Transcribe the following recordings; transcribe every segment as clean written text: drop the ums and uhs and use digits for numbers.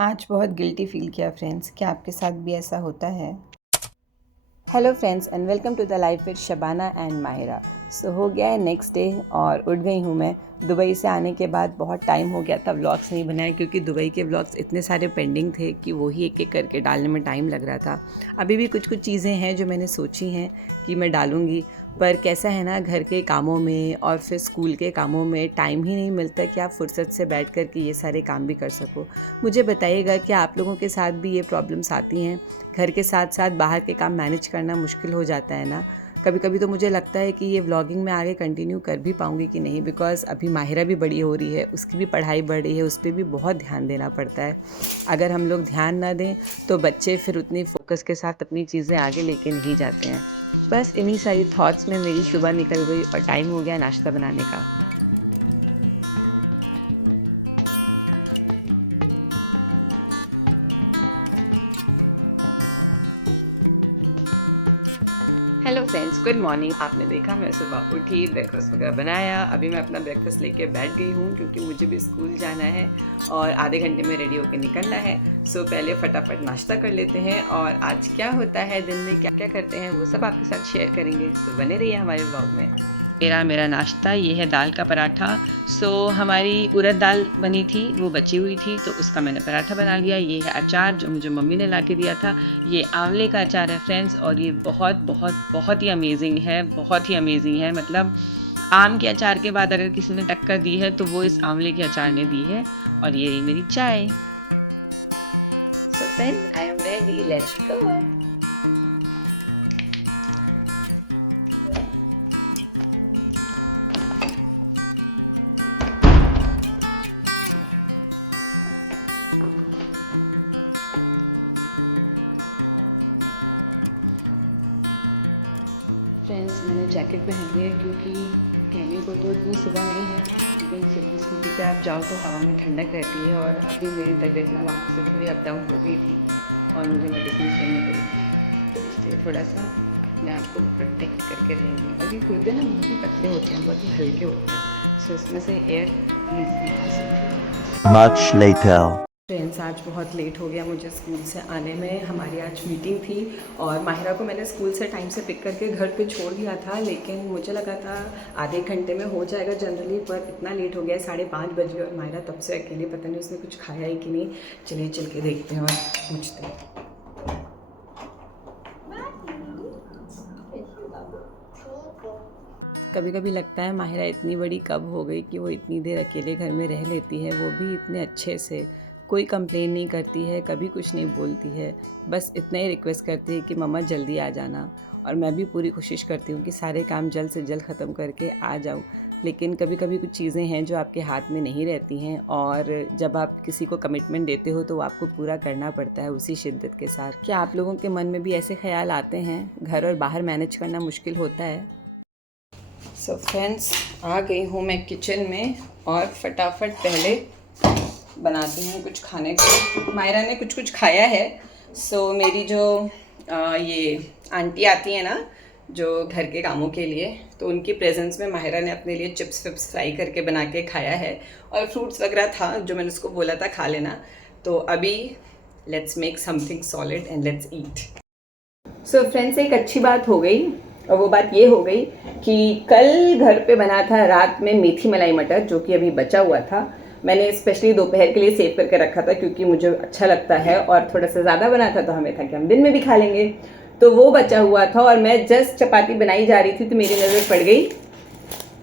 आज बहुत guilty feel किया फ्रेंड्स। क्या आपके साथ भी ऐसा होता है? Hello friends and welcome to the life with Shabana and Mahira. So हो गया है नेक्स्ट डे और उठ गई हूँ मैं। दुबई से आने के बाद बहुत टाइम हो गया था व्लॉग्स नहीं बनाए, क्योंकि दुबई के व्लॉग्स इतने सारे पेंडिंग थे कि वही एक एक करके डालने में टाइम लग रहा था। अभी भी कुछ कुछ चीज़ें हैं जो मैंने सोची हैं कि मैं डालूँगी, पर कैसा है ना, घर के कामों में और फिर स्कूल के कामों में टाइम ही नहीं मिलता कि आप फुर्सत से बैठ कर के ये सारे काम भी कर सको। मुझे बताइएगा कि आप लोगों के साथ भी ये प्रॉब्लम्स आती हैं? घर के साथ साथ बाहर के काम मैनेज करना मुश्किल हो जाता है ना। कभी कभी तो मुझे लगता है कि ये व्लॉगिंग मैं आगे कंटिन्यू कर भी पाऊँगी कि नहीं, बिकॉज़ अभी माहिरा भी बड़ी हो रही है, उसकी भी पढ़ाई बढ़ रही है, उस पर भी बहुत ध्यान देना पड़ता है। अगर हम लोग ध्यान ना दें तो बच्चे फिर उतनी फोकस के साथ अपनी चीज़ें आगे लेके नहीं जाते हैं। बस इन्हीं सारी थॉट्स में मेरी सुबह निकल गई और टाइम हो गया नाश्ता बनाने का। Hello friends, good morning. आपने देखा मैं सुबह उठी, ब्रेकफास्ट वगैरह बनाया। अभी मैं अपना ब्रेकफास्ट लेके बैठ गई हूँ क्योंकि मुझे भी स्कूल जाना है और आधे घंटे में रेडी होकर निकलना है। सो पहले फटाफट नाश्ता कर लेते हैं और आज क्या होता है दिन में, क्या क्या करते हैं, वो सब आपके साथ शेयर करेंगे। तो बने रहिए हमारे ब्लॉग में। मेरा नाश्ता ये है दाल का पराठा। हमारी उड़द दाल बनी थी, वो बची हुई थी, तो उसका मैंने पराठा बना लिया। ये है अचार जो मुझे मम्मी ने ला के दिया था। ये आंवले का अचार है फ्रेंड्स, और ये बहुत बहुत बहुत ही अमेजिंग है, बहुत ही अमेजिंग है। मतलब आम के अचार के बाद अगर किसी ने टक्कर दी है तो वो इस आंवले के अचार ने दी है। और ये रही मेरी चाय। So friends, I am ready, let's go. Friends, मैंने जैकेट पहन ली है क्योंकि कहने को तो इतनी सुबह नहीं है, लेकिन सिटी स्कूटी पे आप जाओ तो हवा में ठंडक रहती है। और अभी मेरी तबीयत ना वापस से थोड़ी अप डाउन हो गई थी और मुझे मेडिसिन लेनी पड़ी, तो इसलिए थोड़ा सा अपने आप को प्रोटेक्ट करके रहेंगे। और ये कुर्ते ना बहुत ही पतले होते हैं, बहुत ही हल्के होते हैं, सो इसमें से एयर ईजली आ सकती है। फ्रेंड्स, आज बहुत लेट हो गया मुझे स्कूल से आने में। हमारी आज मीटिंग थी और माहिरा को मैंने स्कूल से टाइम से पिक करके घर पे छोड़ दिया था, लेकिन मुझे लगा था आधे घंटे में हो जाएगा जनरली, पर इतना लेट हो गया, 5:30 बज गए और माहिरा तब से अकेले, पता नहीं उसने कुछ खाया ही कि नहीं। चलिए चल के देखते हैं और पूछते हैं। कभी कभी लगता है माहिरा इतनी बड़ी कब हो गई कि वो इतनी देर अकेले घर में रह लेती है, वो भी इतने अच्छे से। कोई कंप्लेन नहीं करती है, कभी कुछ नहीं बोलती है, बस इतना ही रिक्वेस्ट करती है कि मम्मा जल्दी आ जाना। और मैं भी पूरी कोशिश करती हूँ कि सारे काम जल्द से जल्द ख़त्म करके आ जाऊँ, लेकिन कभी कभी कुछ चीज़ें हैं जो आपके हाथ में नहीं रहती हैं, और जब आप किसी को कमिटमेंट देते हो तो वो आपको पूरा करना पड़ता है उसी शिद्दत के साथ। क्या आप लोगों के मन में भी ऐसे ख्याल आते हैं? घर और बाहर मैनेज करना मुश्किल होता है? सो फ्रेंड्स, आ गई हूँ मैं किचन में और फटाफट पहले बनाती हूँ कुछ खाने को। मायरा ने कुछ कुछ खाया है। मेरी जो ये आंटी आती है ना, जो घर के कामों के लिए, तो उनकी प्रेजेंस में माहिरा ने अपने लिए चिप्स विप्स फ्राई करके बना के खाया है, और फ्रूट्स वगैरह था जो मैंने उसको बोला था खा लेना। तो अभी let's make something solid and let's eat. So friends, एक अच्छी बात हो गई, और वो बात ये हो गई कि कल घर पे बना था रात में मेथी मलाई मटर, जो कि अभी बचा हुआ था। मैंने स्पेशली दोपहर के लिए सेव करके रखा था क्योंकि मुझे अच्छा लगता है, और थोड़ा सा ज़्यादा बना था तो हमें था कि हम दिन में भी खा लेंगे। तो वो बचा हुआ था और मैं जस्ट चपाती बनाई जा रही थी तो मेरी नज़र पड़ गई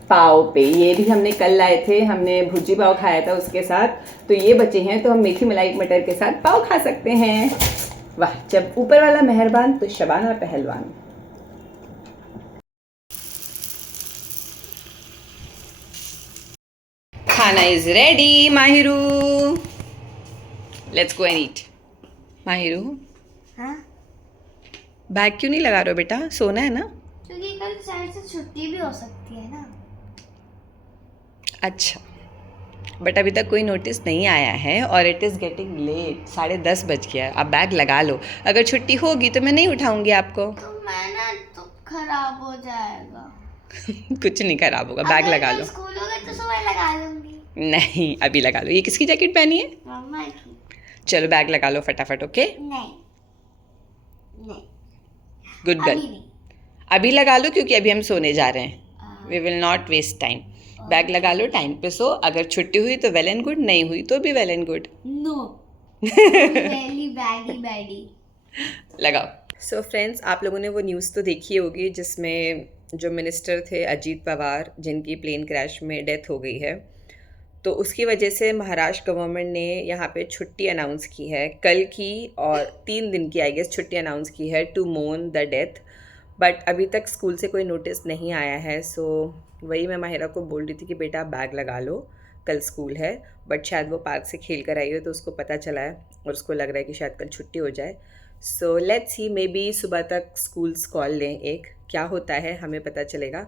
पाव पे। ये भी हमने कल लाए थे, हमने भुर्जी पाव खाया था उसके साथ, तो ये बचे हैं, तो हम मेथी मलाई मटर के साथ पाव खा सकते हैं। वाह, जब ऊपर वाला मेहरबान तो शबाना पहलवान। खाना is ready Mahiru, let's go and eat. Mahiru, हाँ, बैग क्यों नहीं लगा रहे हो बेटा? सोना है ना। क्योंकि कल शायद से छुट्टी भी हो सकती है ना। अच्छा, बट अभी तक कोई नोटिस नहीं आया है और इट इज़ गेटिंग लेट, 10:30 बज गया। आप बैग लगा लो, अगर छुट्टी होगी तो मैं नहीं उठाऊंगी आपको। तो मैं ना तो खराब हो जाएगा। कुछ नहीं खराब होगा, बैग अगर लगा कल लो। स्कूल होगा तो सुबह लगा लूंगी। नहीं, अभी लगा लो। ये किसकी जैकेट पहनी है? मम्मा की। चलो बैग लगा लो फटाफट, ओके? नहीं नहीं गुड गर्ल। अभी नहीं। अभी लगा लो क्योंकि अभी हम सोने जा रहे हैं। हाँ, we will not waste time. Bag लगा लो, टाइम पे सो। अगर छुट्टी हुई तो वेल एंड गुड, नहीं हुई तो भी well and good. No very baddie baddie. लगाओ। सो फ्रेंड्स, आप लोगों ने वो न्यूज़ तो देखी होगी जिसमें जो मिनिस्टर थे अजीत पवार, जिनकी प्लेन क्रैश में डेथ हो गई है, तो उसकी वजह से महाराष्ट्र गवर्नमेंट ने यहाँ पे छुट्टी अनाउंस की है कल की, और 3 दिन की आई गेस छुट्टी अनाउंस की है to mourn the death. But अभी तक स्कूल से कोई नोटिस नहीं आया है। सो वही मैं माहिरा को बोल रही थी कि बेटा बैग लगा लो, कल स्कूल है। बट शायद वो पार्क से खेल कर आई हो तो उसको पता चला है और उसको लग रहा है कि शायद कल छुट्टी हो जाए। So let's see, may be सुबह तक स्कूल्स कॉल लें, एक क्या होता है हमें पता चलेगा।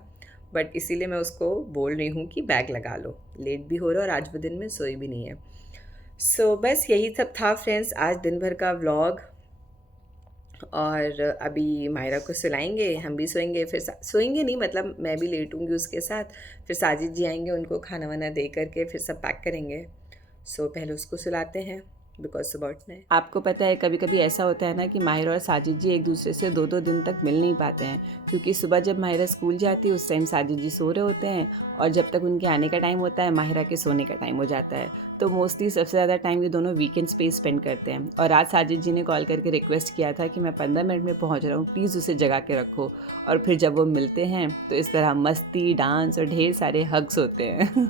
बट इसीलिए मैं उसको बोल रही हूँ कि बैग लगा लो, लेट भी हो रहा है और आज वो दिन में सोई भी नहीं है। सो बस यही सब था फ्रेंड्स आज दिन भर का व्लॉग। और अभी मायरा को सुलाएंगे, हम भी सोएंगे, फिर सोएंगे नहीं मतलब मैं भी लेटूंगी उसके साथ। फिर साजिद जी आएंगे, उनको खाना वाना दे करके फिर सब पैक करेंगे। सो पहले उसको सुलाते हैं बिकॉज सुबह उठना है। आपको पता है कभी कभी ऐसा होता है ना कि माहिरा और साजिद जी एक दूसरे से 2-2 दिन तक मिल नहीं पाते हैं, क्योंकि सुबह जब माहिरा स्कूल जाती है उस टाइम साजिद जी सो रहे होते हैं, और जब तक उनके आने का टाइम होता है माहिरा के सोने का टाइम हो जाता है। तो मोस्टली सबसे ज़्यादा टाइम ये दोनों वीकेंड्स पे स्पेंड करते हैं। और आज साजिद जी ने कॉल करके रिक्वेस्ट किया था कि मैं 15 मिनट में पहुँच रहा हूँ, प्लीज़ उसे जगा के रखो। और फिर जब वो मिलते हैं तो इस तरह मस्ती, डांस और ढेर सारे हग्स होते हैं।